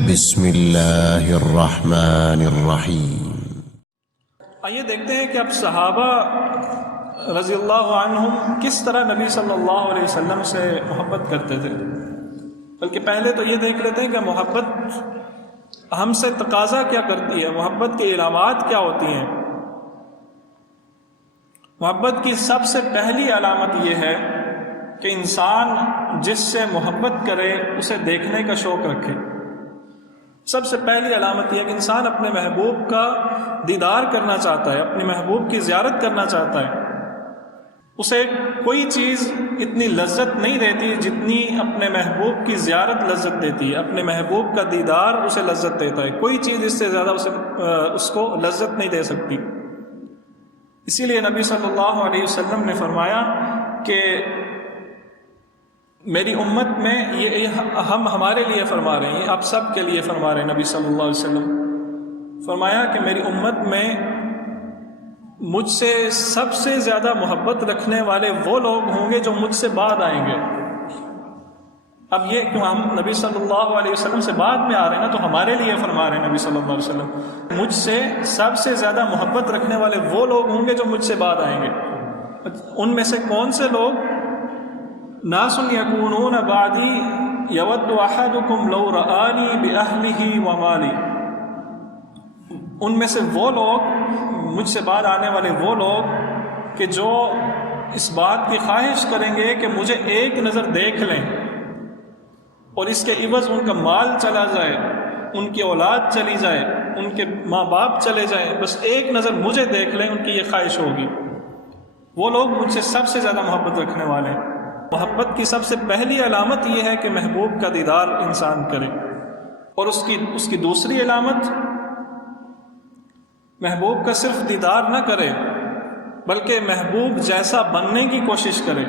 بسم اللہ الرحمن الرحیم۔ آئیے دیکھتے ہیں کہ اب صحابہ رضی اللہ عنہم کس طرح نبی صلی اللہ علیہ وسلم سے محبت کرتے تھے۔ بلکہ پہلے تو یہ دیکھ لیتے ہیں کہ محبت ہم سے تقاضا کیا کرتی ہے، محبت کے علامات کیا ہوتی ہیں۔ محبت کی سب سے پہلی علامت یہ ہے کہ انسان جس سے محبت کرے اسے دیکھنے کا شوق رکھے۔ سب سے پہلی علامت یہ ہے کہ انسان اپنے محبوب کا دیدار کرنا چاہتا ہے، اپنے محبوب کی زیارت کرنا چاہتا ہے۔ اسے کوئی چیز اتنی لذت نہیں دیتی جتنی اپنے محبوب کی زیارت لذت دیتی ہے، اپنے محبوب کا دیدار اسے لذت دیتا ہے۔ کوئی چیز اس سے زیادہ اس کو لذت نہیں دے سکتی۔ اسی لیے نبی صلی اللہ علیہ وسلم نے فرمایا کہ میری امت میں یہ ہم ہمارے لیے فرما رہے ہیں، آپ سب کے لیے فرما رہے ہیں۔ نبی صلی اللہ علیہ وسلم فرمایا کہ میری امت میں مجھ سے سب سے زیادہ محبت رکھنے والے وہ لوگ ہوں گے جو مجھ سے بعد آئیں گے۔ اب یہ کیوں ہم نبی صلی اللہ علیہ وسلم سے بعد میں آ رہے ہیں نا، تو ہمارے لیے فرما رہے ہیں نبی صلی اللہ علیہ وسلم، مجھ سے سب سے زیادہ محبت رکھنے والے وہ لوگ ہوں گے جو مجھ سے بعد آئیں گے۔ ان میں سے کون سے لوگ؟ ناس یکونون بعدی یود احدکم لو رآنی باہلہ ومالی۔ ان میں سے وہ لوگ، مجھ سے بعد آنے والے وہ لوگ کہ جو اس بات کی خواہش کریں گے کہ مجھے ایک نظر دیکھ لیں اور اس کے عوض ان کا مال چلا جائے، ان کی اولاد چلی جائے، ان کے ماں باپ چلے جائیں، بس ایک نظر مجھے دیکھ لیں، ان کی یہ خواہش ہوگی۔ وہ لوگ مجھ سے سب سے زیادہ محبت رکھنے والے ہیں۔ محبت کی سب سے پہلی علامت یہ ہے کہ محبوب کا دیدار انسان کرے، اور اس کی دوسری علامت محبوب کا صرف دیدار نہ کرے بلکہ محبوب جیسا بننے کی کوشش کرے۔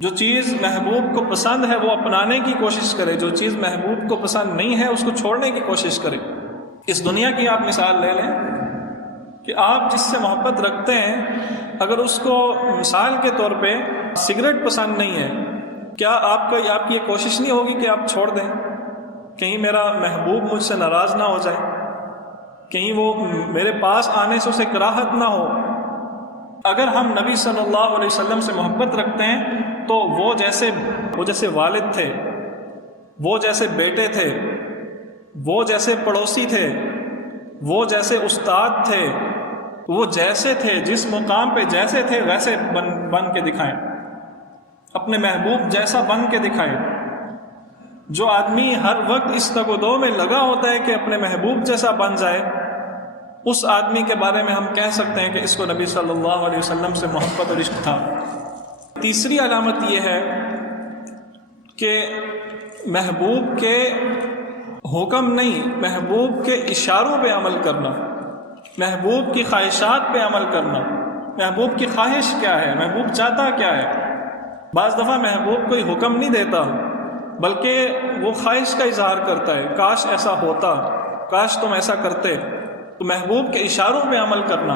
جو چیز محبوب کو پسند ہے وہ اپنانے کی کوشش کرے، جو چیز محبوب کو پسند نہیں ہے اس کو چھوڑنے کی کوشش کرے۔ اس دنیا کی آپ مثال لے لیں کہ آپ جس سے محبت رکھتے ہیں، اگر اس کو مثال کے طور پہ سگریٹ پسند نہیں ہے، کیا آپ کی یہ کوشش نہیں ہوگی کہ آپ چھوڑ دیں؟ کہیں میرا محبوب مجھ سے ناراض نہ ہو جائے، کہیں وہ میرے پاس آنے سے اسے کراہت نہ ہو۔ اگر ہم نبی صلی اللہ علیہ وسلم سے محبت رکھتے ہیں تو وہ جیسے والد تھے، وہ جیسے بیٹے تھے، وہ جیسے پڑوسی تھے، وہ جیسے استاد تھے، وہ جیسے تھے، جس مقام پہ جیسے تھے ویسے بن کے دکھائیں، اپنے محبوب جیسا بن کے دکھائیں۔ جو آدمی ہر وقت اس تگ و دو میں لگا ہوتا ہے کہ اپنے محبوب جیسا بن جائے، اس آدمی کے بارے میں ہم کہہ سکتے ہیں کہ اس کو نبی صلی اللہ علیہ وسلم سے محبت اور عشق تھا۔ تیسری علامت یہ ہے کہ محبوب کے حکم نہیں، محبوب کے اشاروں پہ عمل کرنا، محبوب کی خواہشات پہ عمل کرنا۔ محبوب کی خواہش کیا ہے، محبوب چاہتا کیا ہے؟ بعض دفعہ محبوب کوئی حکم نہیں دیتا بلکہ وہ خواہش کا اظہار کرتا ہے، کاش ایسا ہوتا، کاش تم ایسا کرتے۔ تو محبوب کے اشاروں پہ عمل کرنا۔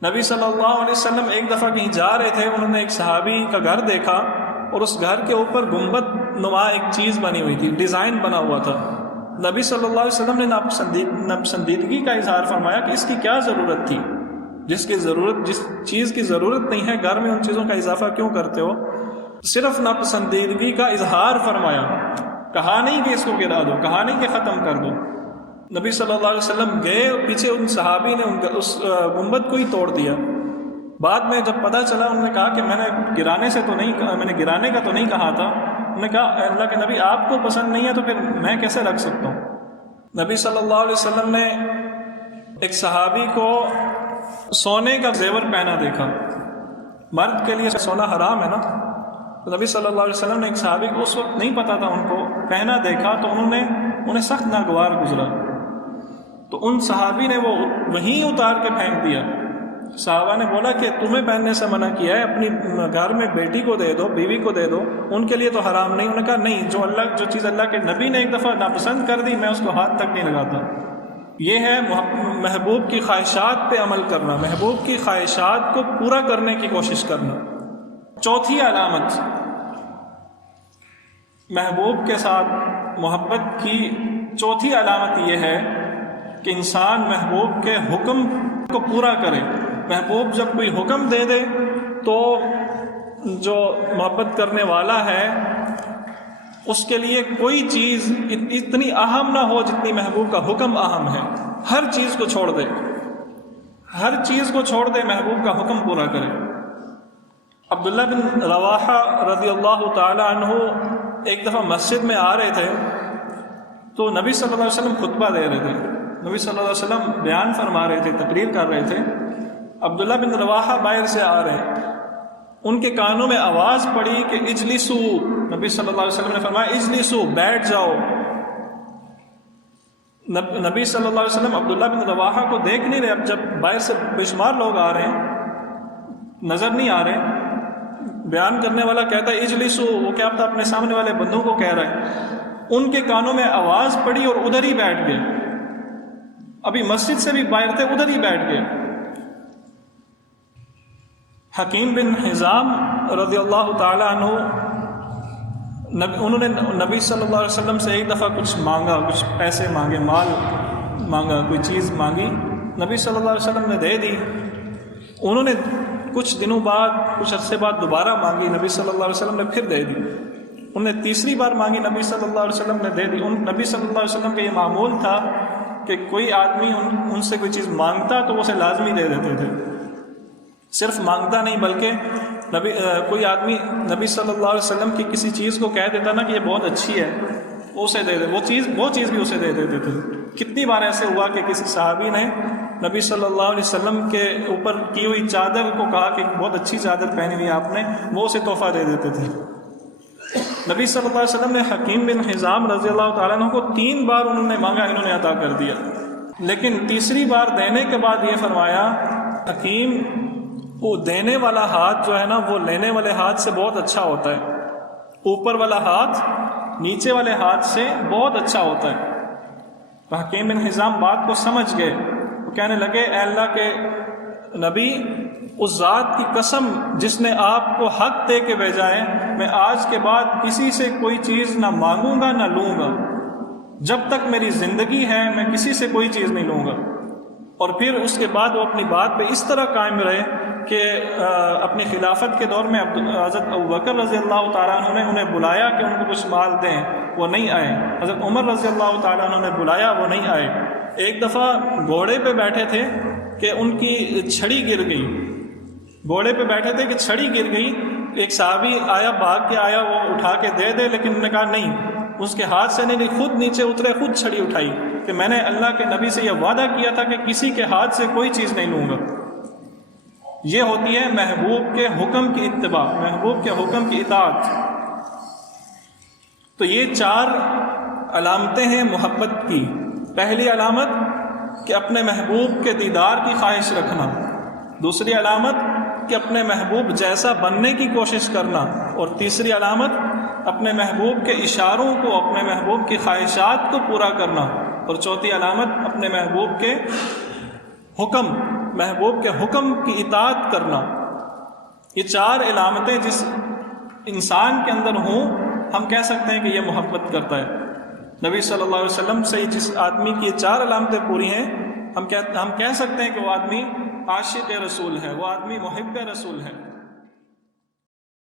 نبی صلی اللہ علیہ وسلم ایک دفعہ کہیں جا رہے تھے، انہوں نے ایک صحابی کا گھر دیکھا اور اس گھر کے اوپر گنبد نما ایک چیز بنی ہوئی تھی، ڈیزائن بنا ہوا تھا۔ نبی صلی اللہ علیہ وسلم نے ناپسندیدگی کا اظہار فرمایا کہ اس کی کیا ضرورت تھی؟ جس چیز کی ضرورت نہیں ہے گھر میں ان چیزوں کا اضافہ کیوں کرتے ہو؟ صرف ناپسندیدگی کا اظہار فرمایا، کہا نہیں کہ اس کو گرا دو، کہا نہیں کہ ختم کر دو۔ نبی صلی اللہ علیہ وسلم گئے، پیچھے ان صحابی نے اس گنبد کو ہی توڑ دیا۔ بعد میں جب پتہ چلا، انہوں نے کہا کہ میں نے گرانے کا تو نہیں کہا تھا۔ انہوں نے کہا اللہ کے نبی آپ کو پسند نہیں ہے تو پھر میں کیسے رکھ سکتا ہوں؟ نبی صلی اللہ علیہ وسلم نے ایک صحابی کو سونے کا زیور پہنا دیکھا۔ مرد کے لیے سونا حرام ہے نا، تو نبی صلی اللہ علیہ وسلم نے ایک صحابی کو، اس وقت نہیں پتا تھا ان کو، پہنا دیکھا تو انہیں سخت ناگوار گزرا، تو ان صحابی نے وہ وہیں اتار کے پھینک دیا۔ صحابہ نے بولا کہ تمہیں پہننے سے منع کیا ہے، اپنی گھر میں بیٹی کو دے دو، بیوی کو دے دو، ان کے لیے تو حرام نہیں۔ انہوں نے کہا نہیں، جو چیز اللہ کے نبی نے ایک دفعہ ناپسند کر دی میں اس کو ہاتھ تک نہیں لگاتا۔ یہ ہے محبوب کی خواہشات پہ عمل کرنا، محبوب کی خواہشات کو پورا کرنے کی کوشش کرنا۔ چوتھی علامت محبوب کے ساتھ محبت کی چوتھی علامت یہ ہے کہ انسان محبوب کے حکم کو پورا کرے۔ محبوب جب کوئی حکم دے دے تو جو محبت کرنے والا ہے اس کے لیے کوئی چیز اتنی اہم نہ ہو جتنی محبوب کا حکم اہم ہے۔ ہر چیز کو چھوڑ دے، ہر چیز کو چھوڑ دے، محبوب کا حکم پورا کرے۔ عبداللہ بن رواحہ رضی اللہ تعالی عنہ ایک دفعہ مسجد میں آ رہے تھے تو نبی صلی اللہ علیہ وسلم خطبہ دے رہے تھے، نبی صلی اللہ علیہ وسلم بیان فرما رہے تھے، تقریر کر رہے تھے۔ عبداللہ بن رواحہ باہر سے آ رہے ہیں، ان کے کانوں میں آواز پڑی کہ اجلسو، نبی صلی اللہ علیہ وسلم نے فرمایا اجلسو، بیٹھ جاؤ۔ نبی صلی اللہ علیہ وسلم عبداللہ بن رواحہ کو دیکھ نہیں رہے، اب جب باہر سے بے شمار لوگ آ رہے ہیں، نظر نہیں آ رہے، بیان کرنے والا کہتا ہے اجلسو، وہ کیا پتہ اپنے سامنے والے بندوں کو کہہ رہا ہے۔ ان کے کانوں میں آواز پڑی اور ادھر ہی بیٹھ گئے، ابھی مسجد سے بھی باہر تھے، ادھر ہی بیٹھ گئے۔ حکیم بن حزام رضی اللہ تعالی عنہ، انہوں نے نبی صلی اللہ علیہ وسلم سے ایک دفعہ کچھ مانگا، کچھ پیسے مانگے، مال مانگا، کوئی چیز مانگی، نبی صلی اللہ علیہ وسلم نے دے دی۔ انہوں نے کچھ دنوں بعد، کچھ عرصے بعد دوبارہ مانگی، نبی صلی اللہ علیہ وسلم نے پھر دے دی۔ انہوں نے تیسری بار مانگی، نبی صلی اللہ علیہ وسلم نے دے دی۔ نبی صلی اللہ علیہ وسلم کا یہ معمول تھا کہ کوئی آدمی ان سے کوئی چیز مانگتا تو وہ اسے لازمی دے دیتے تھے، صرف مانگتا نہیں بلکہ کوئی آدمی نبی صلی اللہ علیہ وسلم کی کسی چیز کو کہہ دیتا نا کہ یہ بہت اچھی ہے، وہ اسے دے دے، وہ چیز بھی اسے دے دیتے تھے۔ کتنی بار ایسے ہوا کہ کسی صحابی نے نبی صلی اللہ علیہ وسلم کے اوپر کی ہوئی چادر کو کہا کہ بہت اچھی چادر پہنی ہوئی آپ نے، وہ اسے تحفہ دے دیتے تھے۔ نبی صلی اللہ علیہ وسلم نے حکیم بن حزام رضی اللہ تعالیٰ عنہ کو 3 بار انہوں نے مانگا، انہوں نے عطا کر دیا، لیکن تیسری بار دینے کے بعد یہ فرمایا حکیم، وہ دینے والا ہاتھ جو ہے نا وہ لینے والے ہاتھ سے بہت اچھا ہوتا ہے، اوپر والا ہاتھ نیچے والے ہاتھ سے بہت اچھا ہوتا ہے۔ تو حکیم بن حزام بات کو سمجھ گئے، وہ کہنے لگے اے اللہ کے نبی، اس ذات کی قسم جس نے آپ کو حق دے کے بھیجا ہے، میں آج کے بعد کسی سے کوئی چیز نہ مانگوں گا نہ لوں گا، جب تک میری زندگی ہے میں کسی سے کوئی چیز نہیں لوں گا۔ اور پھر اس کے بعد وہ اپنی بات پہ اس طرح قائم رہے کہ اپنی خلافت کے دور میں حضرت ابوبکر رضی اللہ تعالیٰ عنہ نے انہیں بلایا کہ ان کو کچھ مال دیں، وہ نہیں آئے۔ حضرت عمر رضی اللہ تعالیٰ عنہ نے بلایا، وہ نہیں آئے۔ ایک دفعہ گھوڑے پہ بیٹھے تھے کہ ان کی چھڑی گر گئی، گھوڑے پہ بیٹھے تھے کہ چھڑی گر گئی، ایک صحابی آیا، بھاگ کے آیا، وہ اٹھا کے دے دے، لیکن انہوں نے کہا نہیں، اس کے ہاتھ سے نہیں، خود نیچے اترے، خود چھڑی اٹھائی کہ میں نے اللہ کے نبی سے یہ وعدہ کیا تھا کہ کسی کے ہاتھ سے کوئی چیز نہیں لوں گا۔ یہ ہوتی ہے محبوب کے حکم کی اتباع، محبوب کے حکم کی اطاعت۔ تو یہ 4 علامتیں ہیں محبت کی۔ پہلی علامت کہ اپنے محبوب کے دیدار کی خواہش رکھنا، دوسری علامت کہ اپنے محبوب جیسا بننے کی کوشش کرنا، اور تیسری علامت اپنے محبوب کے اشاروں کو، اپنے محبوب کی خواہشات کو پورا کرنا، اور چوتھی علامت اپنے محبوب کے حکم، محبوب کے حکم کی اطاعت کرنا۔ یہ 4 علامتیں جس انسان کے اندر ہوں، ہم کہہ سکتے ہیں کہ یہ محبت کرتا ہے۔ نبی صلی اللہ علیہ وسلم سے جس آدمی کی یہ 4 علامتیں پوری ہیں، ہم کہہ سکتے ہیں کہ وہ آدمی عاشق رسول ہے، وہ آدمی محب رسول ہے۔